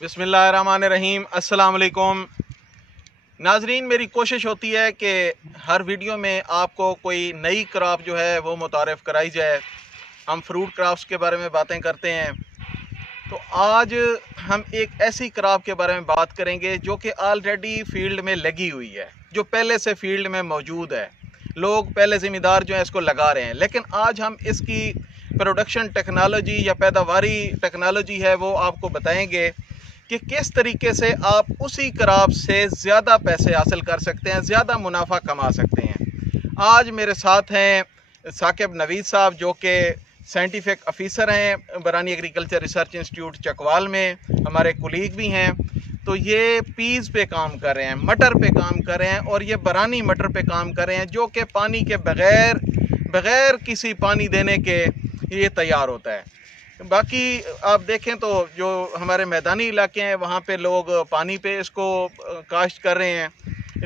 बिस्मिल्लाहिर्रहमानिर्रहीम। अस्सलाम वालेकुम नाजरीन, मेरी कोशिश होती है कि हर वीडियो में आपको कोई नई क्रॉप जो है वो मुतारफ़ कराई जाए। हम फ्रूट क्रॉप्स के बारे में बातें करते हैं, तो आज हम एक ऐसी क्रॉप के बारे में बात करेंगे जो कि ऑलरेडी फील्ड में लगी हुई है, जो पहले से फील्ड में मौजूद है। लोग पहले ज़िम्मेदार जो है इसको लगा रहे हैं, लेकिन आज हम इसकी प्रोडक्शन टेक्नोलॉजी या पैदावारी टेक्नोलॉजी है वो आपको बताएंगे कि किस तरीके से आप उसी क्रॉप से ज़्यादा पैसे हासिल कर सकते हैं, ज़्यादा मुनाफा कमा सकते हैं। आज मेरे साथ हैं साकिब नवीद साहब, जो कि साइंटिफिक ऑफिसर हैं बरानी एग्रीकल्चर रिसर्च इंस्टीट्यूट चकवाल में, हमारे कुलीग भी हैं। तो ये पीज़ पे काम कर रहे हैं, मटर पे काम कर रहे हैं, और ये बरानी मटर पे काम कर रहे हैं जो कि पानी के बग़ैर किसी पानी देने के ये तैयार होता है। बाकी आप देखें तो जो हमारे मैदानी इलाके हैं वहाँ पे लोग पानी पे इसको काश्त कर रहे हैं,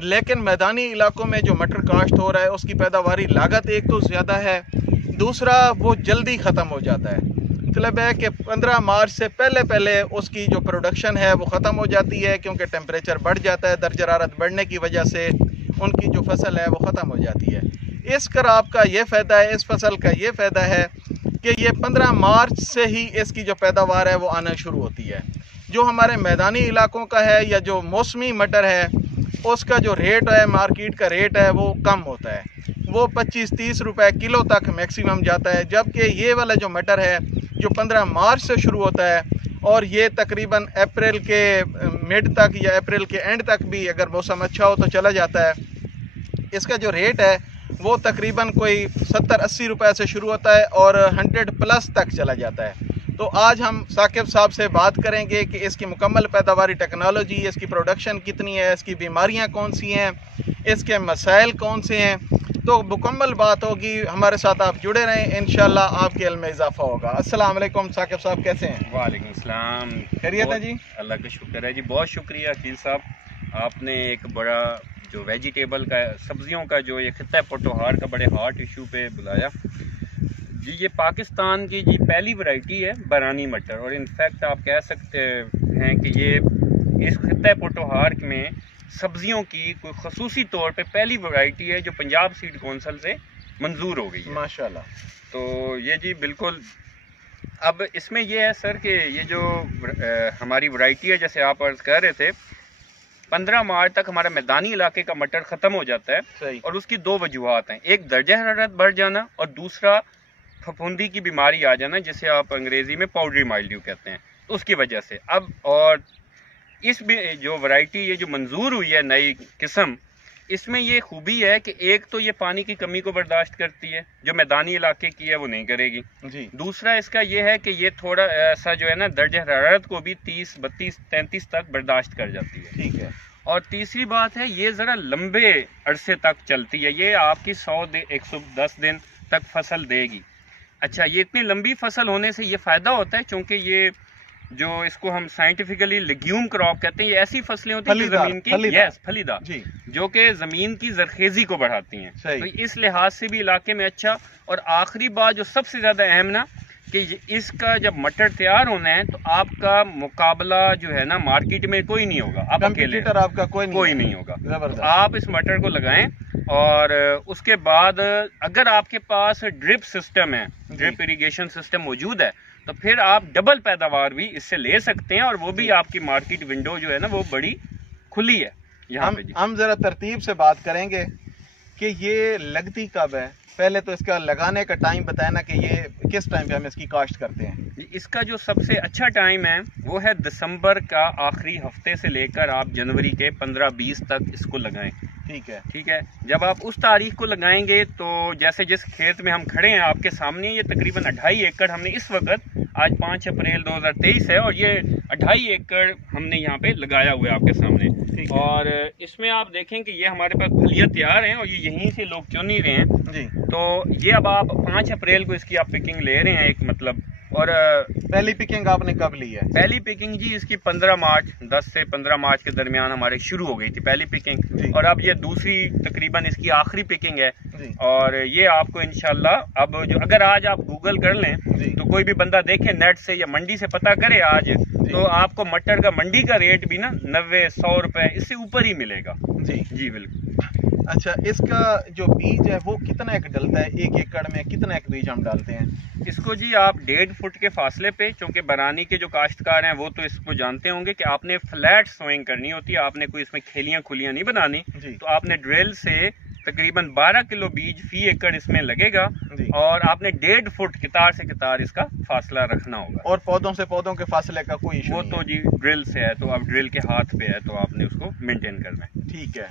लेकिन मैदानी इलाकों में जो मटर काश्त हो रहा है उसकी पैदावारी लागत एक तो ज़्यादा है, दूसरा वो जल्दी ख़त्म हो जाता है। मतलब है कि 15 मार्च से पहले उसकी जो प्रोडक्शन है वो ख़त्म हो जाती है, क्योंकि टेम्परेचर बढ़ जाता है, दर्जा हरारत बढ़ने की वजह से उनकी जो फसल है वो ख़त्म हो जाती है। इस क्रॉप का ये फ़ायदा है, इस फसल का ये फ़ायदा है कि ये 15 मार्च से ही इसकी जो पैदावार है वो आना शुरू होती है। जो हमारे मैदानी इलाकों का है या जो मौसमी मटर है उसका जो रेट है, मार्केट का रेट है, वो कम होता है, वो 25-30 रुपए किलो तक मैक्सिमम जाता है। जबकि ये वाला जो मटर है जो 15 मार्च से शुरू होता है और ये तकरीबन अप्रैल के मिड तक या अप्रैल के एंड तक भी अगर मौसम अच्छा हो तो चला जाता है, इसका जो रेट है वो तकरीबन कोई 70-80 रुपए से शुरू होता है और 100 प्लस तक चला जाता है। तो आज हम साकिब साहब से बात करेंगे कि इसकी मुकम्मल पैदावारी टेक्नोलॉजी, इसकी प्रोडक्शन कितनी है, इसकी बीमारियां कौन सी हैं, इसके मसाइल कौन से हैं, तो मुकम्मल बात होगी। हमारे साथ आप जुड़े रहें, इंशाल्लाह आपके इल्म में इजाफा होगा। अस्सलाम वालेकुम साकिब साहब, कैसे हैं? वालेकुम सलाम, खैरियत है जी? अल्लाह का शुक्र है जी, बहुत शुक्रिया अकील साहब, आपने एक बड़ा जो वेजिटेबल का, सब्जियों का जो ये खिता है पोटोहार का, बड़े हॉट इशू पे बुलाया जी। ये पाकिस्तान की जी पहली वैरायटी है बरानी मटर, और इनफैक्ट आप कह सकते हैं कि ये इस खिता पोटोहार में सब्जियों की कोई खसूसी तौर पे पहली वैरायटी है जो पंजाब सीड कौंसल से मंजूर हो गई है, माशाल्लाह। तो ये जी बिल्कुल, अब इसमें ये है सर कि ये जो हमारी वैरायटी है, जैसे आप अर्ज कर रहे थे, 15 मार्च तक हमारा मैदानी इलाके का मटर खत्म हो जाता है। और उसकी दो वजूहात हैं, एक दर्जा हरारत बढ़ जाना और दूसरा फफूंदी की बीमारी आ जाना, जिसे आप अंग्रेजी में पाउडरी माइल्ड्यू कहते हैं। तो उसकी वजह से अब, और इस जो वैरायटी ये जो मंजूर हुई है नई किस्म, इसमें ये खूबी है कि एक तो ये पानी की कमी को बर्दाश्त करती है, जो मैदानी इलाके की है वो नहीं करेगी जी। दूसरा इसका ये है कि ये थोड़ा ऐसा जो है ना दर्जा हरारत को भी 30, 32, 33 तक बर्दाश्त कर जाती है, ठीक है। और तीसरी बात है, ये ज़रा लंबे अरसे तक चलती है, ये आपकी 110 दिन तक फसल देगी। अच्छा, ये इतनी लंबी फसल होने से ये फ़ायदा होता है, क्योंकि ये जो इसको हम साइंटिफिकली लेग्यूम क्रॉप कहते हैं, ये ऐसी फसलें होती हैं जमीन की फलीदार जो कि जमीन की जरखेजी को बढ़ाती हैं। तो इस लिहाज से भी इलाके में अच्छा। और आखिरी बात जो सबसे ज्यादा अहम ना, कि इसका जब मटर तैयार होना है तो आपका मुकाबला जो है ना मार्केट में कोई नहीं होगा, आप अकेले, आपका कोई नहीं होगा। तो आप इस मटर को लगाएं, और उसके बाद अगर आपके पास ड्रिप सिस्टम है, ड्रिप इरिगेशन सिस्टम मौजूद है, तो फिर आप डबल पैदावार भी इससे ले सकते हैं, और वो भी आपकी मार्केट विंडो जो है ना वो बड़ी खुली है। यहाँ पे हम जरा तरतीब से बात करेंगे कि ये लगती कब है। पहले तो इसका लगाने का टाइम बताया ना कि ये किस टाइम पे हम इसकी काश्त करते हैं। इसका जो सबसे अच्छा टाइम है वो है दिसंबर का आखिरी हफ्ते से लेकर आप जनवरी के 15-20 तक इसको लगाएं, ठीक है। जब आप उस तारीख को लगाएंगे तो जैसे जिस खेत में हम खड़े हैं आपके सामने, ये तकरीबन 2.5 एकड़ हमने इस वक्त, आज 5 अप्रैल 2023 है, और ये 2.5 एकड़ हमने यहाँ पे लगाया हुआ है आपके सामने। और इसमें आप देखें कि ये हमारे पास फलियां तैयार हैं और ये यहीं से लोग चुन ही रहे हैं जी। तो ये अब आप 5 अप्रैल को इसकी आप पिकिंग ले रहे हैं, एक मतलब और पहली पिकिंग आपने कब ली है? पहली पिकिंग जी इसकी 15 मार्च 10 से 15 मार्च के दरमियान हमारे शुरू हो गई थी पहली पिकिंग, और अब ये दूसरी तकरीबन इसकी आखिरी पिकिंग है। और ये आपको इंशाल्लाह अब जो अगर आज आप गूगल कर लें तो कोई भी बंदा देखे नेट से या मंडी से पता करे आज, तो आपको मटर का मंडी का रेट भी ना 90-100 रुपए इससे ऊपर ही मिलेगा। जी बिल्कुल। अच्छा, इसका जो बीज है वो कितना एक डलता है? 1 एकड़ में कितना एक बीज हम डालते हैं? इसको जी आप 1.5 फुट के फासले पे, क्योंकि बरानी के जो काश्तकार हैं वो तो इसको जानते होंगे कि आपने फ्लैट सोइंग करनी होती है, आपने कोई इसमें खेलियां खुलियां नहीं बनानी, तो आपने ड्रिल से तकरीबन 12 किलो बीज फी एकड़ इसमें लगेगा, और आपने 1.5 फुट कितार से कितार इसका फासला रखना होगा। और पौधों से पौधों के फासले का कोई इशू वो तो जी ड्रिल से है, तो अब ड्रिल के हाथ पे है, तो आपने उसको मेंटेन करना है। ठीक है।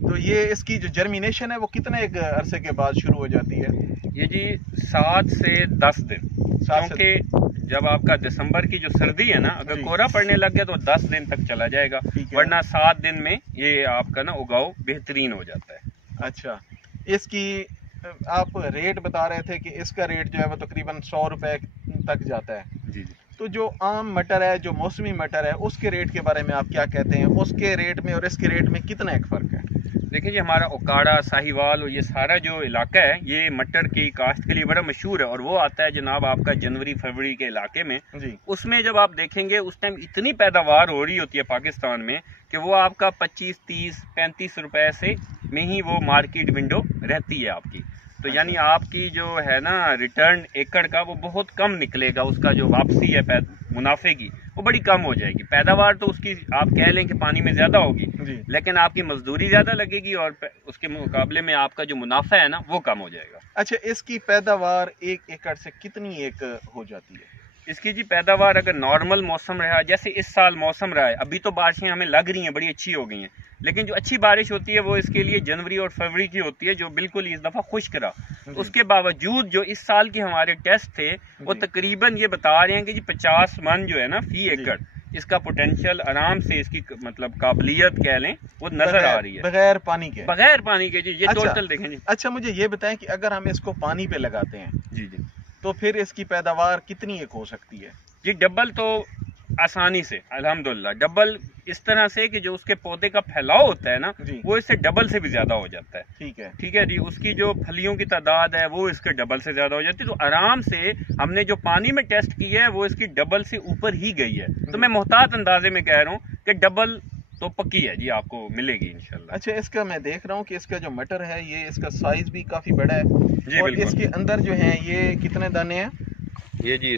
तो ये इसकी जो जर्मिनेशन है वो कितने एक अरसे के बाद शुरू हो जाती है? ये जी 7 से 10 दिन, क्योंकि जब आपका दिसंबर की जो सर्दी है ना, अगर कोहरा पड़ने लग गया तो 10 दिन तक चला जाएगा, वरना 7 दिन में ये आपका ना उगाव बेहतरीन हो जाता है। अच्छा, इसकी आप रेट बता रहे थे कि इसका रेट जो है वो तकरीबन 100 रुपए तक जाता है। जी। तो जो आम मटर है, जो मौसमी मटर है, उसके रेट के बारे में आप क्या कहते हैं? उसके रेट में और इसके रेट में कितना एक फ़र्क है? देखिए जी, हमारा ओकाड़ा, साहिवाल और ये सारा जो इलाका है ये मटर की काश्त के लिए बड़ा मशहूर है, और वो आता है जनाब आपका जनवरी फरवरी के इलाके में। उसमें जब आप देखेंगे उस टाइम इतनी पैदावार हो रही होती है पाकिस्तान में कि वो आपका 25, 30, 35 रुपए से में ही वो मार्केट विंडो रहती है आपकी। तो यानी आपकी जो है ना रिटर्न एकड़ का वो बहुत कम निकलेगा, उसका जो वापसी है मुनाफे की वो बड़ी कम हो जाएगी। पैदावार तो उसकी आप कह लें कि पानी में ज्यादा होगी, लेकिन आपकी मजदूरी ज्यादा लगेगी और उसके मुकाबले में आपका जो मुनाफा है ना वो कम हो जाएगा। अच्छा, इसकी पैदावार 1 एकड़ से कितनी एक हो जाती है? इसकी जी पैदावार अगर नॉर्मल मौसम रहा, जैसे इस साल मौसम रहा है, अभी तो बारिशें हमें लग रही हैं बड़ी अच्छी हो गई हैं, लेकिन जो अच्छी बारिश होती है वो इसके लिए जनवरी और फरवरी की होती है, जो बिल्कुल इस दफा खुश्क रहा। उसके बावजूद जो इस साल के हमारे टेस्ट थे वो तकरीबन ये बता रहे हैं कि जी 50 मन जो है ना फी एकड़, इसका पोटेंशियल आराम से, इसकी मतलब काबिलियत कह लें वो नजर आ रही है बगैर पानी के जी। ये टोटल देखें जी। अच्छा, मुझे ये बताएं कि अगर हम इसको पानी पे लगाते हैं जी तो फिर इसकी पैदावार कितनी एक हो सकती है? जी डबल तो आसानी से, अल्हम्दुलिल्लाह डबल इस तरह से कि जो उसके पौधे का फैलाव होता है ना वो इससे डबल से भी ज्यादा हो जाता है। ठीक है जी। उसकी जो फलियों की तादाद है वो इसके डबल से ज्यादा हो जाती है, तो आराम से हमने जो पानी में टेस्ट की है वो इसकी डबल से ऊपर ही गई है। तो मैं मोहतात अंदाजे में कह रहा हूँ कि डबल तो पक्की है जी, आपको मिलेगी इंशाल्लाह। अच्छा, इसका मैं देख रहा हूँ कि इसका जो मटर है ये इसका साइज भी काफी बड़ा है जी, और इसके अंदर जो है ये कितने दाने हैं? ये जी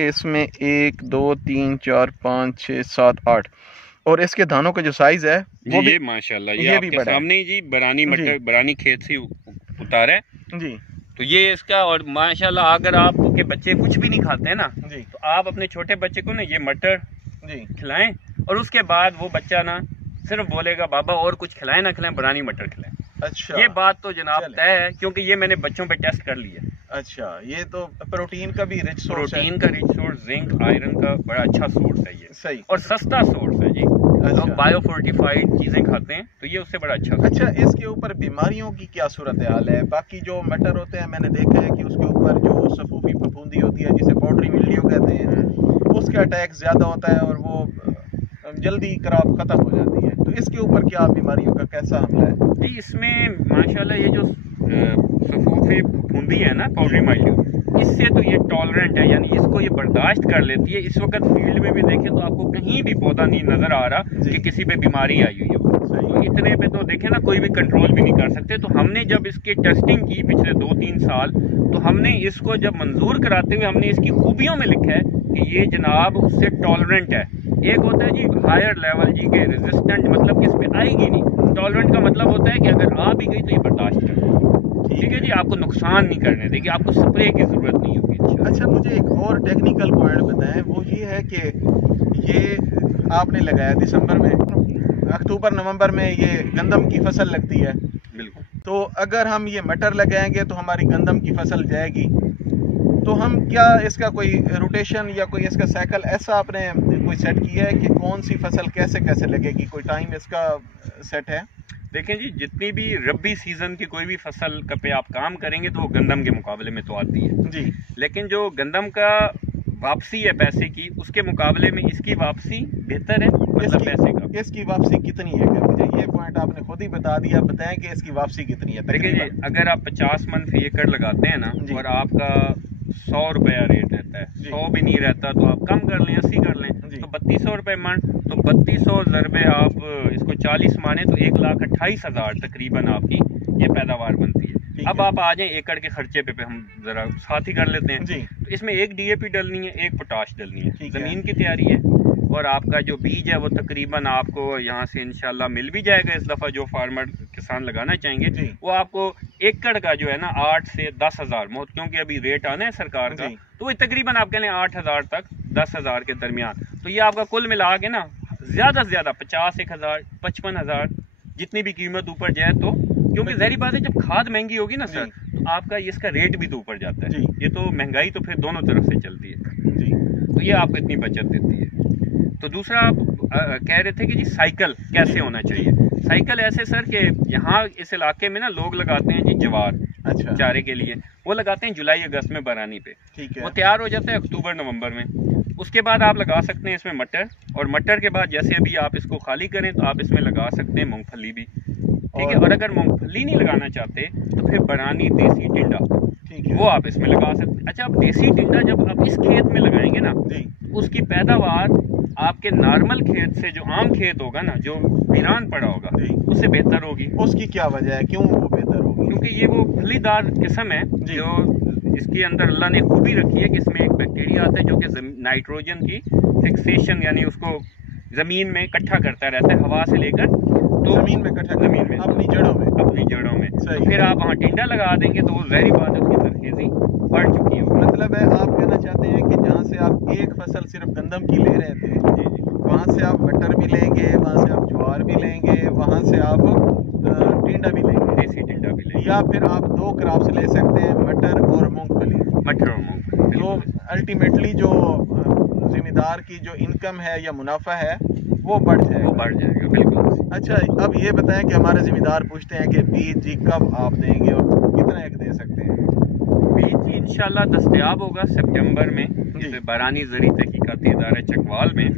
इसमें 1 2 3 4 5 6 7 8, और इसके दानों का जो साइज है वो भी माशाल्लाह ये भी सामने जी बरानी मटर बरानी खेत से उतारा है जी। तो ये इसका, और माशाल्लाह अगर आपके बच्चे कुछ भी नहीं खाते हैं ना जी, तो आप अपने छोटे बच्चे को ना ये मटर जी खिलाएं, और उसके बाद वो बच्चा ना सिर्फ बोलेगा बाबा और कुछ खिलाएं ना खिलाएं, बरानी मटर खिलाएं। अच्छा, ये बात तो जनाब तय है, क्योंकि ये मैंने बच्चों पे टेस्ट कर लिया। अच्छा, ये तो प्रोटीन का भी रिच सोर्स है। प्रोटीन का रिच सोर्स, जिंक आयरन का बड़ा अच्छा सोर्स है ये, सही, और सस्ता सोर्स है जी। लोग बायो फोर्टिफाइड चीजें खाते हैं तो ये उससे बड़ा अच्छा। अच्छा, इसके ऊपर बीमारियों की क्या सूरत हाल है? बाकी जो मटर होते हैं मैंने देखा है कि उसके ऊपर जो सफूफी फफूंदी होती है जिसे पाउडरी मिल्ड्यू कहते हैं, उसका अटैक ज्यादा होता है और वो जल्दी क्रॉप खत्म हो जाती है, तो इसके ऊपर क्या बीमारियों का कैसा हमला है? जी इसमें माशाल्लाह ये जो सफूफी फफूंदी है ना पाउडरी मिल्ड्यू, इससे तो ये टॉलरेंट है, यानी इसको ये बर्दाश्त कर लेती है। इस वक्त फील्ड में भी देखें तो आपको कहीं भी पौधा नहीं नजर आ रहा कि किसी पे बीमारी आई हुई हो, तो इतने पे तो देखें ना कोई भी कंट्रोल भी नहीं कर सकते। तो हमने जब इसकी टेस्टिंग की पिछले 2-3 साल, तो हमने इसको जब मंजूर कराते हुए हमने इसकी खूबियों में लिखा है कि ये जनाब उससे टॉलरेंट है। एक होता है जी हायर लेवल जी के रेजिस्टेंट, मतलब कि इस पे आएगी नहीं। टॉलरेंट का मतलब होता है कि अगर आ भी गई तो ये बर्दाश्त कर, ठीक है जी, आपको नुकसान नहीं करने देगी, आपको स्प्रे की जरूरत नहीं होगी। अच्छा, मुझे एक और टेक्निकल पॉइंट बताएं, वो ये है कि ये आपने लगाया दिसंबर में, अक्टूबर नवंबर में ये गंदम की फसल लगती है। बिल्कुल। तो अगर हम ये मटर लगाएंगे तो हमारी गंदम की फसल जाएगी, तो हम क्या इसका कोई रोटेशन या कोई इसका साइकिल ऐसा आपने कोई सेट किया है कि कौन सी फसल कैसे कैसे लगेगी? कोई टाइम इसका सेट है? देखें जी, जितनी भी रबी सीजन की कोई भी फसल पे आप काम करेंगे तो वो गंदम के मुकाबले में तो आती है जी, लेकिन जो गंदम का वापसी है पैसे की, उसके मुकाबले में इसकी वापसी बेहतर है, मतलब पैसे का। इसकी वापसी कितनी है? मुझे ये पॉइंट आपने खुद ही बता दिया, बताएं कि इसकी वापसी कितनी है। देखिए जी, अगर आप 50 मन फी एकड़ लगाते हैं ना और आपका 100 रुपया रेट रहता है, 100 भी नहीं रहता तो आप कम कर लें, 80 कर लें, तो 3200 रुपये मन, तो 3200 ज़रबे आप इसको 40 माने तो 1,28,000 तकरीबन आपकी ये पैदावार बनती है। अब आप आ जाएं एकड़ के खर्चे पे हम जरा साथ ही कर लेते हैं जी। तो इसमें एक DAP डलनी है, एक पोटाश डलनी है, जमीन की तैयारी है, और आपका जो बीज है वो तकरीबन आपको यहाँ से इंशाल्लाह मिल भी जाएगा इस दफा। जो फार्मर किसान लगाना चाहेंगे वो आपको एकड़ का जो है ना 8 से 10,000 क्योंकि अभी रेट आना है सरकार का, तो वो तकरीबन आप कह लें 8,000 तक 10,000 के दरमियान। तो ये आपका कुल मिला के ना ज्यादा से ज्यादा 50,000 55,000 जितनी भी कीमत ऊपर जाए, तो क्योंकि जहरी बात है जब खाद महंगी होगी ना सर, तो आपका इसका रेट भी तो ऊपर जाता है। ये तो महंगाई तो फिर दोनों तरफ से चलती है जी, तो ये आपको इतनी बचत देती है। तो दूसरा आप कह रहे थे कि जी साइकिल कैसे होना चाहिए। साइकिल ऐसे सर कि यहाँ इस इलाके में ना लोग लगाते हैं जी जवार, अच्छा, चारे के लिए, वो लगाते हैं जुलाई अगस्त में बरानी पे, ठीक है, वो तैयार हो जाता है अक्टूबर नवंबर में। उसके बाद आप लगा सकते हैं इसमें मटर, और मटर के बाद जैसे अभी आप इसको खाली करें तो आप इसमें लगा सकते हैं मूंगफली भी, ठीक है। और अगर मूंगफली नहीं लगाना चाहते तो फिर बरानी देसी टिंडा, ठीक है, वो आप इसमें लगा सकते हैं। अच्छा, अब देसी टिंडा जब आप इस खेत में लगाएंगे ना, उसकी पैदावार आपके नॉर्मल खेत से, जो आम खेत होगा ना, जो वीरान पड़ा होगा, उससे बेहतर होगी। उसकी क्या वजह है, क्यों वो बेहतर होगी? क्योंकि ये वो फलीदार किस्म है जो इसके अंदर अल्लाह ने खूबी रखी है कि इसमें एक बैक्टीरिया आता है जो कि नाइट्रोजन की फिक्सेशन यानी उसको जमीन में इकट्ठा करता रहता है, हवा से लेकर तो जमीन में इकट्ठा, जमीन में अपनी जड़ों में तो फिर आप वहाँ टिंडा लगा देंगे तो वो जहरी बात है उसकी तरखेजी बढ़ चुकी है। मतलब है आप कहना चाहते हैं कि जहाँ से आप एक फसल सिर्फ गंदम की ले रहे थे, वहाँ से आप मटर भी लेंगे, वहाँ से आप ज्वार भी लेंगे, वहाँ से आप टिंडा भी लेंगे, देसी टिंडा भी लेंगे, या फिर आप 2 क्रॉप्स ले सकते हैं, मटर और मूंगफली। तो अल्टीमेटली जो जिम्मेदार की जो इनकम है या मुनाफा है वो बढ़ जाएगा, बिल्कुल। अच्छा, अब ये बताएं कि हमारे जिम्मेदार पूछते हैं कि बीज जी कब आप देंगे और कितना एक दे सकते हैं? बीज जी इंशाल्लाह दस्तयाब होगा सितंबर में, बरानी ज़री तहकीकाती इदारा चकवाल में,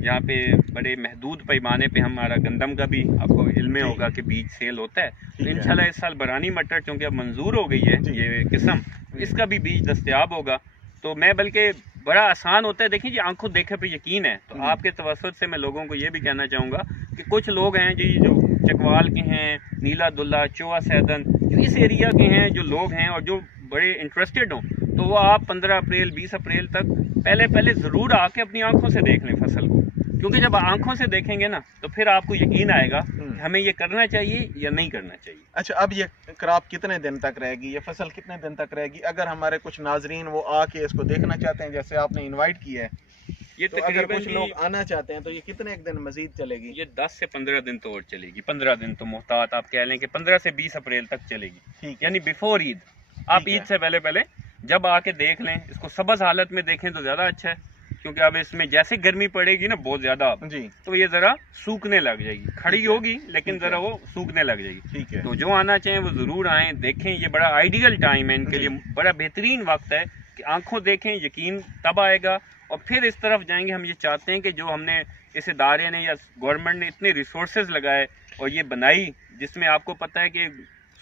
यहाँ पे बड़े महदूद पैमाने पे हमारा गंदम का भी आपको इल्म होगा कि बीज सेल होता है। तो इंशाल्लाह इस साल बरानी मटर चूँकि अब मंजूर हो गई है ये किस्म, इसका भी बीज दस्तयाब होगा। तो मैं बल्कि बड़ा आसान होता है, देखिए जी आंखों देखे पे यकीन है, तो आपके तवसत से मैं लोगों को ये भी कहना चाहूँगा कि कुछ लोग हैं जी जो चकवाल के हैं, नीला दुल्ला, चोआ सैदन, जो इस एरिया के हैं जो लोग हैं और जो बड़े इंटरेस्टेड हों, तो वो आप 15 अप्रैल 20 अप्रैल तक पहले ज़रूर आके अपनी आंखों से देख लें फसल को, क्योंकि जब आंखों से देखेंगे ना तो फिर आपको यकीन आएगा कि हमें ये करना चाहिए या नहीं करना चाहिए। अच्छा, अब ये क्रॉप कितने दिन तक रहेगी, ये फसल कितने दिन तक रहेगी? अगर हमारे कुछ नाजरीन वो आके इसको देखना चाहते हैं, जैसे आपने इनवाइट किया है, ये तो अगर कुछ लोग आना चाहते हैं तो ये कितने एक दिन मजीद चलेगी? ये 10 से 15 दिन तो और चलेगी। 15 दिन तो मोहतात आप कह लें कि 15 से 20 अप्रैल तक चलेगी, यानी बिफोर ईद। आप ईद से पहले जब आके देख लें, इसको सबज हालत में देखें तो ज्यादा अच्छा है, क्योंकि अब इसमें जैसे गर्मी पड़ेगी ना बहुत ज्यादा जी, तो ये जरा सूखने लग जाएगी, खड़ी होगी लेकिन जरा वो सूखने लग जाएगी, ठीक है। तो जो आना चाहें वो जरूर आएं, देखें, ये बड़ा आइडियल टाइम है इनके लिए, बड़ा बेहतरीन वक्त है कि आंखों देखें, यकीन तब आएगा और फिर इस तरफ जाएंगे। हम ये चाहते हैं कि जो हमने इस इदारे ने या गवर्नमेंट ने इतने रिसोर्सेज लगाए और ये बनाई, जिसमें आपको पता है कि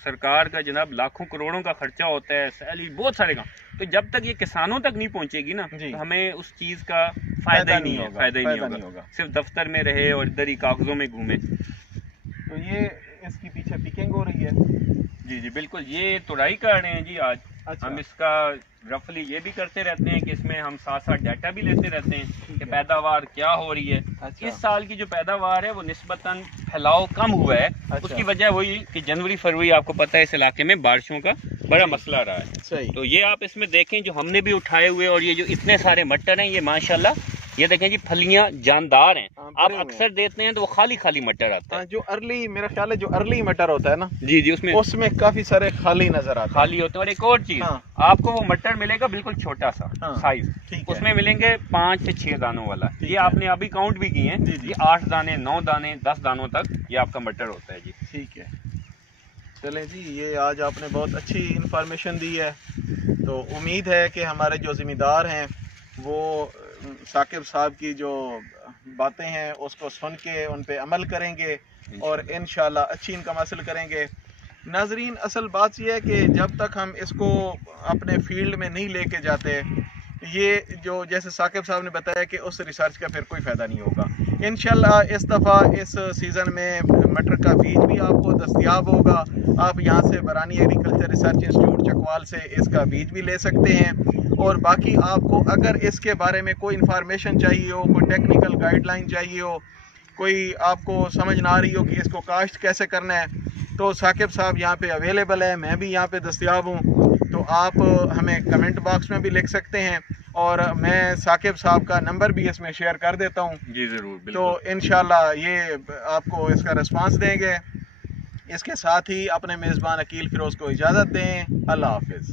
सरकार का जनाब लाखों करोड़ों का खर्चा होता है, सैलरी, बहुत सारे काम, तो जब तक ये किसानों तक नहीं पहुंचेगी ना तो हमें उस चीज का फायदा ही नहीं होगा। सिर्फ दफ्तर में रहे और इधर ही कागजों में घूमे। तो ये इसकी पीछे पिकिंग हो रही है जी बिल्कुल, ये तुड़ाई कर रहे हैं जी आज। अच्छा। हम इसका रफली ये भी करते रहते हैं कि इसमें हम साथ साथ डाटा भी लेते रहते हैं कि पैदावार क्या हो रही है। अच्छा। इस साल की जो पैदावार है वो निस्बतन फैलाव कम हुआ है। अच्छा। उसकी वजह वही कि जनवरी फरवरी आपको पता है इस इलाके में बारिशों का बड़ा मसला रहा है। सही। तो ये आप इसमें देखें जो हमने भी उठाए हुए, और ये जो इतने सारे मटर हैं ये माशाल्लाह ये देखें जी फलियां जानदार हैं। आप हुए अक्सर देते हैं तो वो खाली खाली मटर आता है। जो अर्ली, मेरा ख्याल है जो अर्ली मटर होता है ना जी जी, उसमें काफी सारे खाली नजर आते हैं, खाली होते हैं। और एक और चीज, आपको वो मटर मिलेगा बिल्कुल छोटा सा साइज, उसमें मिलेंगे 5 से 6 दानों वाला। ये आपने अभी काउंट भी किए हैं, ये 8 दाने, 9 दाने, 10 दानों तक ये आपका मटर होता है जी। ठीक है, चलें जी, ये आज आपने बहुत अच्छी इंफॉर्मेशन दी है। तो उम्मीद है कि हमारे जो ज़िम्मेदार हैं वो साकिब साहब की जो बातें हैं उसको सुन के उन पे अमल करेंगे और इंशाल्लाह अच्छी इनकम हासिल करेंगे। नाजरीन, असल बात यह है कि जब तक हम इसको अपने फील्ड में नहीं लेके जाते, ये जो जैसे साकिब साहब ने बताया कि उस रिसर्च का फिर कोई फ़ायदा नहीं होगा। इंशाल्लाह इस दफ़ा इस सीज़न में मटर का बीज भी आपको दस्तयाब होगा। आप यहाँ से बरानी एग्रीकल्चर रिसर्च इंस्टीट्यूट चकवाल से इसका बीज भी ले सकते हैं। और बाकी आपको अगर इसके बारे में कोई इंफॉर्मेशन चाहिए हो, कोई टेक्निकल गाइडलाइन चाहिए हो, कोई आपको समझ ना आ रही हो कि इसको काश्त कैसे करना है, तो साकिब साहब यहाँ पे अवेलेबल है, मैं भी यहाँ पे दस्तयाब हूँ। तो आप हमें कमेंट बॉक्स में भी लिख सकते हैं और मैं साकिब साहब का नंबर भी इसमें शेयर कर देता हूँ जी ज़रूर। तो इंशाल्लाह ये आपको इसका रिस्पांस देंगे। इसके साथ ही अपने मेज़बान अकील फिरोज़ को इजाज़त दें। अल्लाह हाफिज़।